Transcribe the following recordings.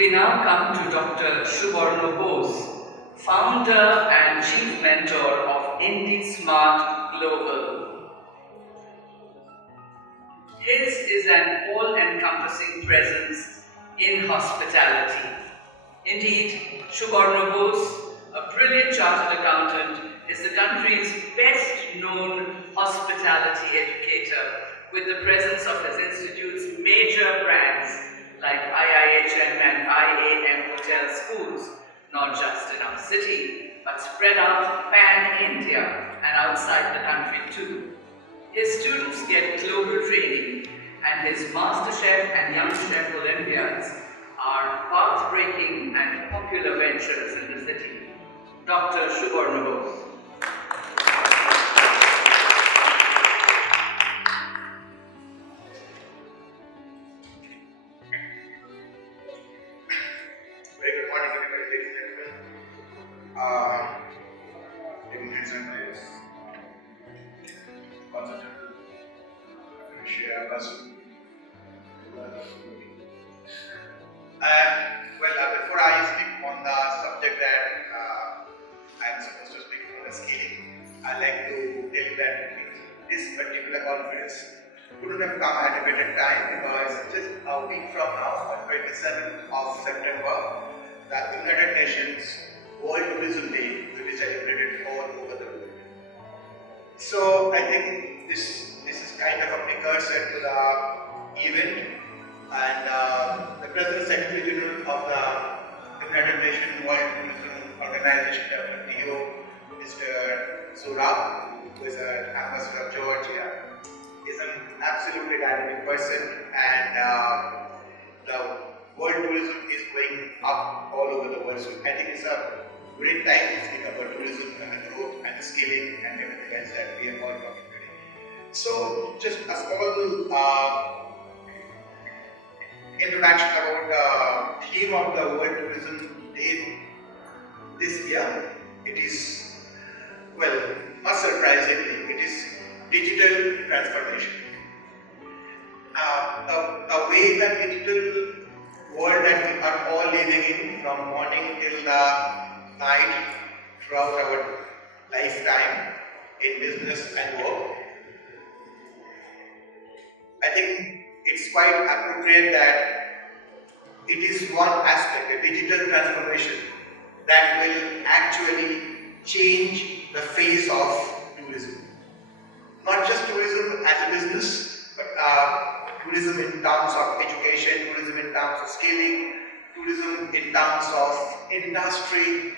We now come to Dr. Suborno Bose, founder and chief mentor of IndiSmart Global. His is an all-encompassing presence in hospitality. Indeed, Suborno Bose, a brilliant chartered accountant, is the country's best-known hospitality educator, with the presence of his institute's major brands like IIHM and IAM hotel schools, not just in our city, but spread out pan-India and outside the country too. His students get global training, and his Master Chef and Young Chef Olympiads are path-breaking and popular ventures in the city. Dr. Suborno Bose. Very good morning, everybody, ladies and gentlemen. Is Consulate Patricia Hoffman. Before I speak on the subject that I am supposed to speak on the scaling, I'd like to tell you that this particular conference couldn't have come at a better time, because just a week from now, on 27th of September, the United Nations World Tourism Day will be celebrated all over the world. So I think this is kind of a precursor to the event, and the President Secretary General of the United Nations World Tourism Organization, WTO, Mr. Surab, who is an ambassador of Georgia, is an absolutely dynamic person, and the world tourism is going up all over the world. So I think it's a great time to speak about tourism and the growth and the scaling and everything else that we are all talking today. So just a small introduction about the theme of the World Tourism Day this year. It is, well, not surprisingly, it is digital transformation. The way the digital world that we are all living in, from morning till the night, throughout our lifetime in business and work, I think it's quite appropriate that it is one aspect, a digital transformation, that will actually change the face of tourism. Not just tourism as a business, but tourism in terms of education, tourism in terms of scaling, tourism in terms of industry.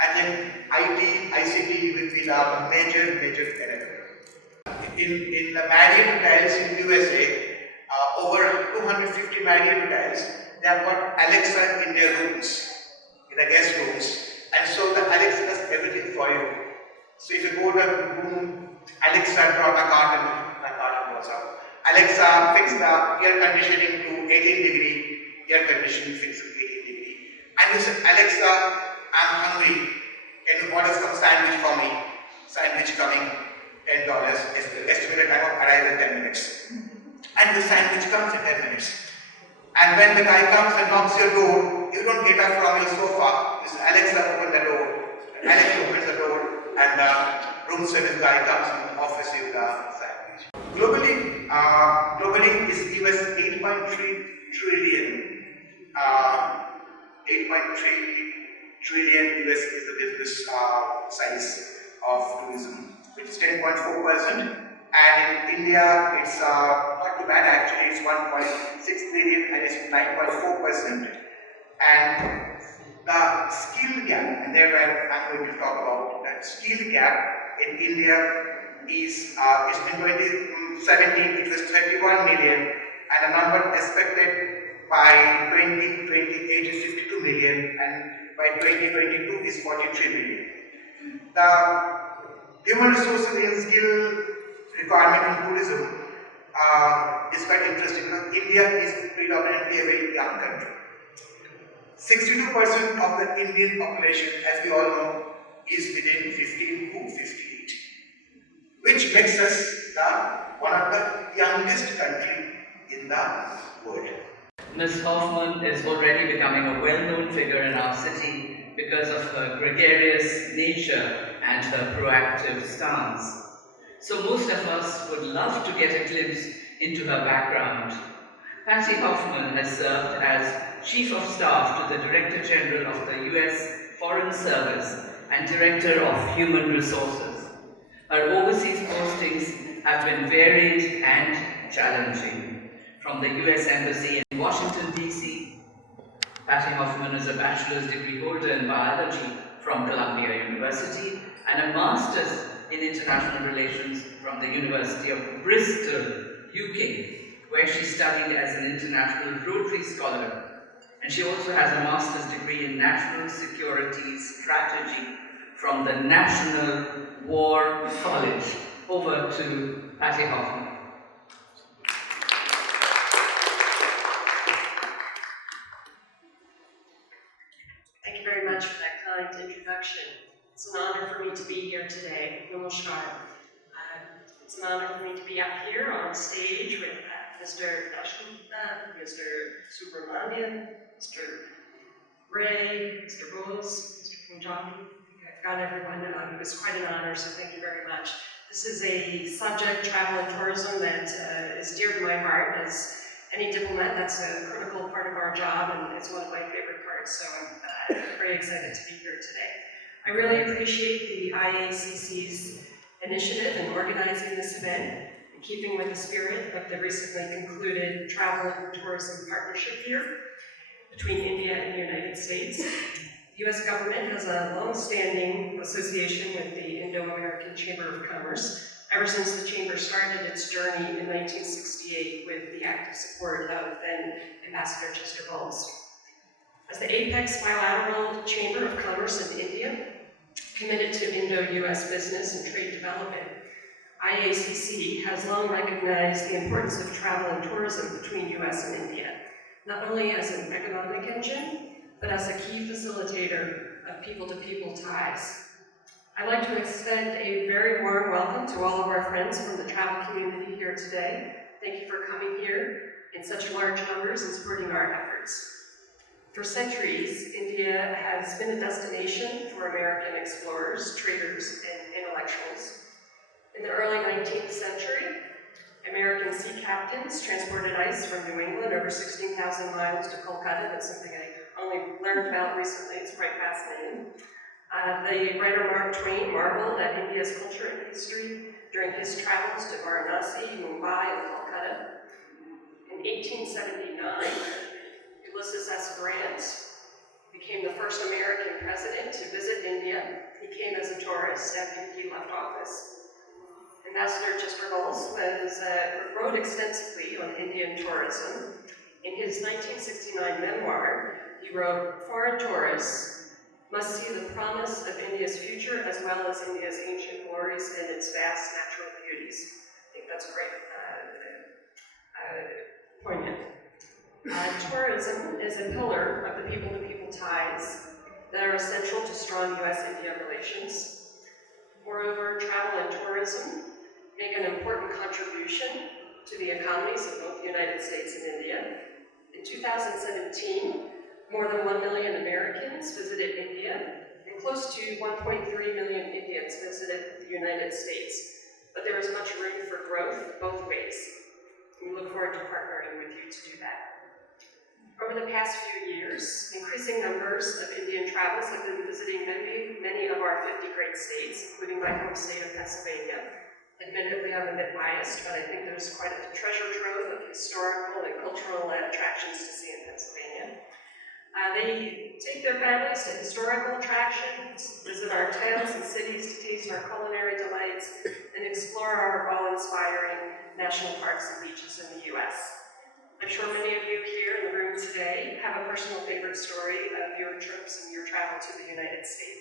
I think IT, ICT will be the major enabler. In the Marriott hotels in USA, over 250 Marriott hotels, they have got Alexa in their rooms, in the guest rooms, and so the Alexa does everything for you. So if you go to the room, Alexa drop a carton goes up. Alexa fix the air conditioning to 18-degree, air conditioning fix to 18-degree. And you say, Alexa, I'm hungry. Can you order some sandwich for me? Sandwich coming, $10. Estimated time of arrival 10 minutes. And the sandwich comes in 10 minutes. And when the guy comes and knocks your door, you don't get up from your sofa. You say, Alexa, open the door. Alexa opens the door, and the room service guy comes and offers you the sandwich. Globally is US 8.3 trillion. 8.3 trillion US is the business size of tourism, which is 10.4%. And in India, it's not too bad actually, it's 1.6 billion and it's 9.4%. And the skill gap, and there I'm going to talk about that skill gap in India is, in 2017 it was 31 million, and the number expected by 2028 is 52 million, and by 2022 is 43 million. The human resources and skill requirement in tourism is quite interesting. Now, India is predominantly a very young country. 62% of the Indian population, as we all know, is within 15 to 58, which makes us one of the youngest country in the world. Ms. Hoffman is already becoming a well-known figure in our city because of her gregarious nature and her proactive stance. So most of us would love to get a glimpse into her background. Patty Hoffman has served as Chief of Staff to the Director General of the US Foreign Service and Director of Human Resources. Her overseas postings have been varied and challenging. From the US Embassy in Washington, D.C., Patty Hoffman is a bachelor's degree holder in biology from Columbia University and a master's in international relations from the University of Bristol, UK, where she studied as an international Rotary Scholar. And she also has a master's degree in national security strategy from the National War College. Over to Patty Hoffman. Thank you very much for that kind introduction. It's an honor for me to be here today. Namaskar. It's an honor for me to be up here on stage with Mr. Dashgupta, Mr. Subramanian, Mr. Ray, Mr. Bose, Mr. Punjabi. I've got everyone. It was quite an honor, so thank you very much. This is a subject, travel and tourism, that is dear to my heart. As any diplomat, that's a critical part of our job, and it's one of my favorite parts, so I'm very excited to be here today. I really appreciate the IACC's initiative in organizing this event, in keeping with the spirit of the recently concluded Travel and Tourism Partnership Year between India and the United States. The US government has a long-standing association with the Indo-American Chamber of Commerce, ever since the Chamber started its journey in 1968 with the active support of then Ambassador Chester Bowles. As the apex bilateral Chamber of Commerce in India, committed to Indo-US business and trade development, IACC has long recognized the importance of travel and tourism between US and India, not only as an economic engine, but as a key facilitator of people-to-people ties. I'd like to extend a very warm welcome to all of our friends from the travel community here today. Thank you for coming here in such large numbers and supporting our efforts. For centuries, India has been a destination for American explorers, traders, and intellectuals. In the early 19th century, American sea captains transported ice from New England over 16,000 miles to Kolkata. That's something I only learned about recently. It's quite fascinating. The writer Mark Twain marveled at India's culture and history during his travels to Varanasi, Mumbai, and Kolkata. In 1879, Ulysses S. Grant became the first American president to visit India. He came as a tourist after he left office. Ambassador Chester Bowles wrote extensively on Indian tourism. In his 1969 memoir, he wrote, "Foreign tourists must see the promise of India's future as well as India's ancient glories and its vast natural beauties." I think that's great, poignant. Tourism is a pillar of the people-to-people ties that are essential to strong US-India relations. Moreover, travel and tourism make an important contribution to the economies of both the United States and India. In 2017, more than 1 million Americans visited India, and close to 1.3 million Indians visited the United States. But there is much room for growth both ways. We look forward to partnering with you to do that. Over the past few years, increasing numbers of Indian travelers have been visiting many of our 50 great states, including my home state of Pennsylvania. Admittedly, I'm a bit biased, but I think there's quite a treasure trove of historical and cultural attractions to see in Pennsylvania. They take their families to historical attractions, visit our towns and cities to taste our culinary delights, and explore our awe-inspiring national parks and beaches in the US. I'm sure many of you here in the room today have a personal favorite story of your trips and your travel to the United States.